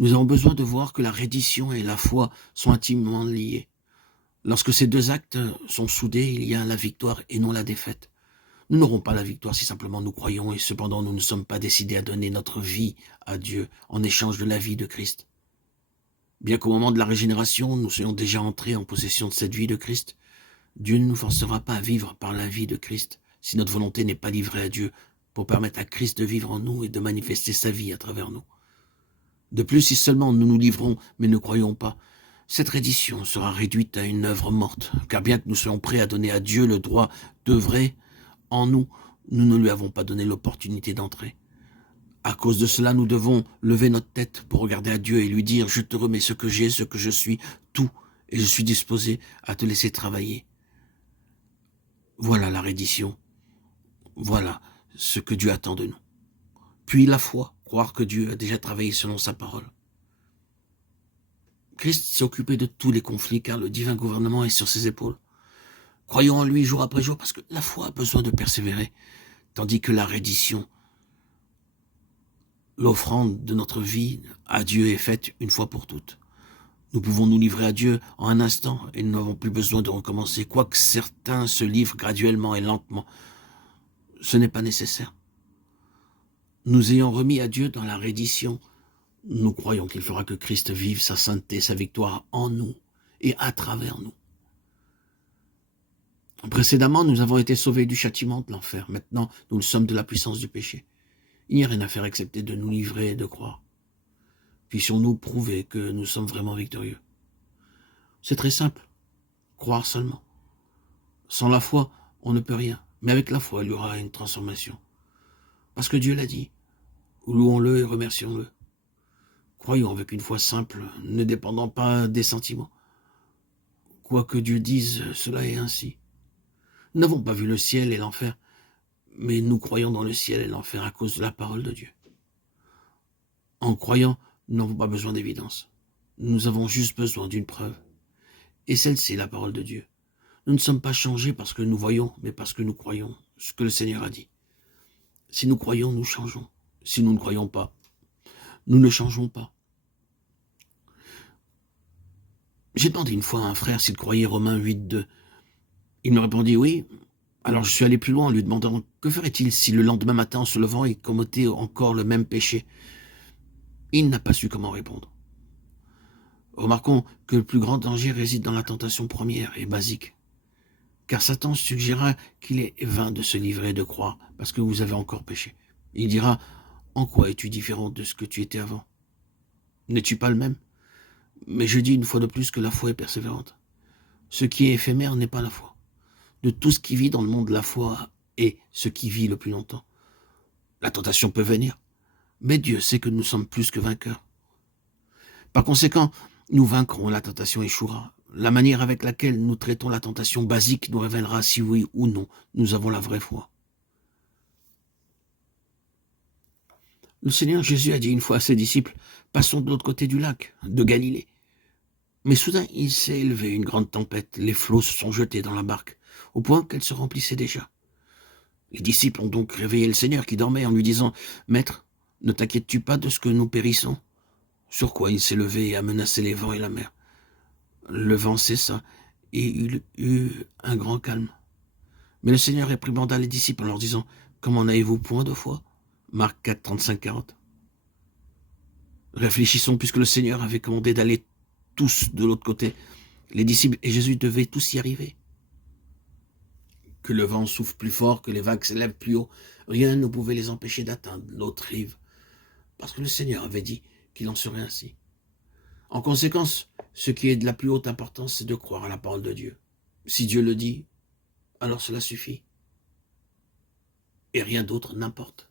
Nous avons besoin de voir que la reddition et la foi sont intimement liées. Lorsque ces deux actes sont soudés, il y a la victoire et non la défaite. Nous n'aurons pas la victoire si simplement nous croyons et cependant nous ne sommes pas décidés à donner notre vie à Dieu en échange de la vie de Christ. Bien qu'au moment de la régénération, nous soyons déjà entrés en possession de cette vie de Christ, Dieu ne nous forcera pas à vivre par la vie de Christ si notre volonté n'est pas livrée à Dieu pour permettre à Christ de vivre en nous et de manifester sa vie à travers nous. De plus, si seulement nous nous livrons mais ne croyons pas, cette reddition sera réduite à une œuvre morte, car bien que nous soyons prêts à donner à Dieu le droit d'œuvrer en nous, nous ne lui avons pas donné l'opportunité d'entrer. À cause de cela, nous devons lever notre tête pour regarder à Dieu et lui dire « Je te remets ce que j'ai, ce que je suis, tout, et je suis disposé à te laisser travailler. » Voilà la reddition. Voilà ce que Dieu attend de nous. Puis la foi, croire que Dieu a déjà travaillé selon sa parole. Christ s'est occupé de tous les conflits car le divin gouvernement est sur ses épaules. Croyons en lui jour après jour parce que la foi a besoin de persévérer, tandis que la reddition, l'offrande de notre vie à Dieu est faite une fois pour toutes. Nous pouvons nous livrer à Dieu en un instant et nous n'avons plus besoin de recommencer, quoique certains se livrent graduellement et lentement. Ce n'est pas nécessaire. Nous ayant remis à Dieu dans la reddition, nous croyons qu'il fera que Christ vive sa sainteté, sa victoire en nous et à travers nous. Précédemment, nous avons été sauvés du châtiment de l'enfer. Maintenant, nous le sommes de la puissance du péché. Il n'y a rien à faire excepté de nous livrer et de croire. Puissions-nous prouver que nous sommes vraiment victorieux. C'est très simple. Croire seulement. Sans la foi, on ne peut rien. Mais avec la foi, il y aura une transformation. Parce que Dieu l'a dit. Louons-le et remercions-le. Croyons avec une foi simple, ne dépendant pas des sentiments. Quoi que Dieu dise, cela est ainsi. Nous n'avons pas vu le ciel et l'enfer, mais nous croyons dans le ciel et l'enfer à cause de la parole de Dieu. En croyant, nous n'avons pas besoin d'évidence. Nous avons juste besoin d'une preuve. Et celle-ci est la parole de Dieu. Nous ne sommes pas changés parce que nous voyons, mais parce que nous croyons ce que le Seigneur a dit. Si nous croyons, nous changeons. Si nous ne croyons pas, nous ne changeons pas. J'ai demandé une fois à un frère s'il croyait Romains 8:2. Il me répondit oui. Alors je suis allé plus loin en lui demandant que ferait-il si le lendemain matin en se levant il commettait encore le même péché. Il n'a pas su comment répondre. Remarquons que le plus grand danger réside dans la tentation première et basique. Car Satan suggérera qu'il est vain de se livrer et de croire parce que vous avez encore péché. Il dira « En quoi es-tu différent de ce que tu étais avant? N'es-tu pas le même ?» Mais je dis une fois de plus que la foi est persévérante. Ce qui est éphémère n'est pas la foi. De tout ce qui vit dans le monde, la foi est ce qui vit le plus longtemps. La tentation peut venir, mais Dieu sait que nous sommes plus que vainqueurs. Par conséquent, nous vaincrons, la tentation échouera. La manière avec laquelle nous traitons la tentation basique nous révélera si oui ou non nous avons la vraie foi. Le Seigneur Jésus a dit une fois à ses disciples « Passons de l'autre côté du lac, de Galilée ». Mais soudain, il s'est élevé une grande tempête. Les flots se sont jetés dans la barque, au point qu'elle se remplissait déjà. Les disciples ont donc réveillé le Seigneur qui dormait en lui disant « Maître, ne t'inquiètes-tu pas de ce que nous périssons ?» Sur quoi il s'est levé et a menacé les vents et la mer. Le vent cessa et il eut un grand calme. Mais le Seigneur réprimanda les disciples en leur disant « Comment n'avez-vous point de foi ?» Marc 4, 35-40. Réfléchissons, puisque le Seigneur avait commandé d'aller tous de l'autre côté. Les disciples et Jésus devaient tous y arriver. Que le vent souffle plus fort, que les vagues s'élèvent plus haut, rien ne pouvait les empêcher d'atteindre l'autre rive, parce que le Seigneur avait dit qu'il en serait ainsi. En conséquence, ce qui est de la plus haute importance, c'est de croire à la parole de Dieu. Si Dieu le dit, alors cela suffit. Et rien d'autre n'importe.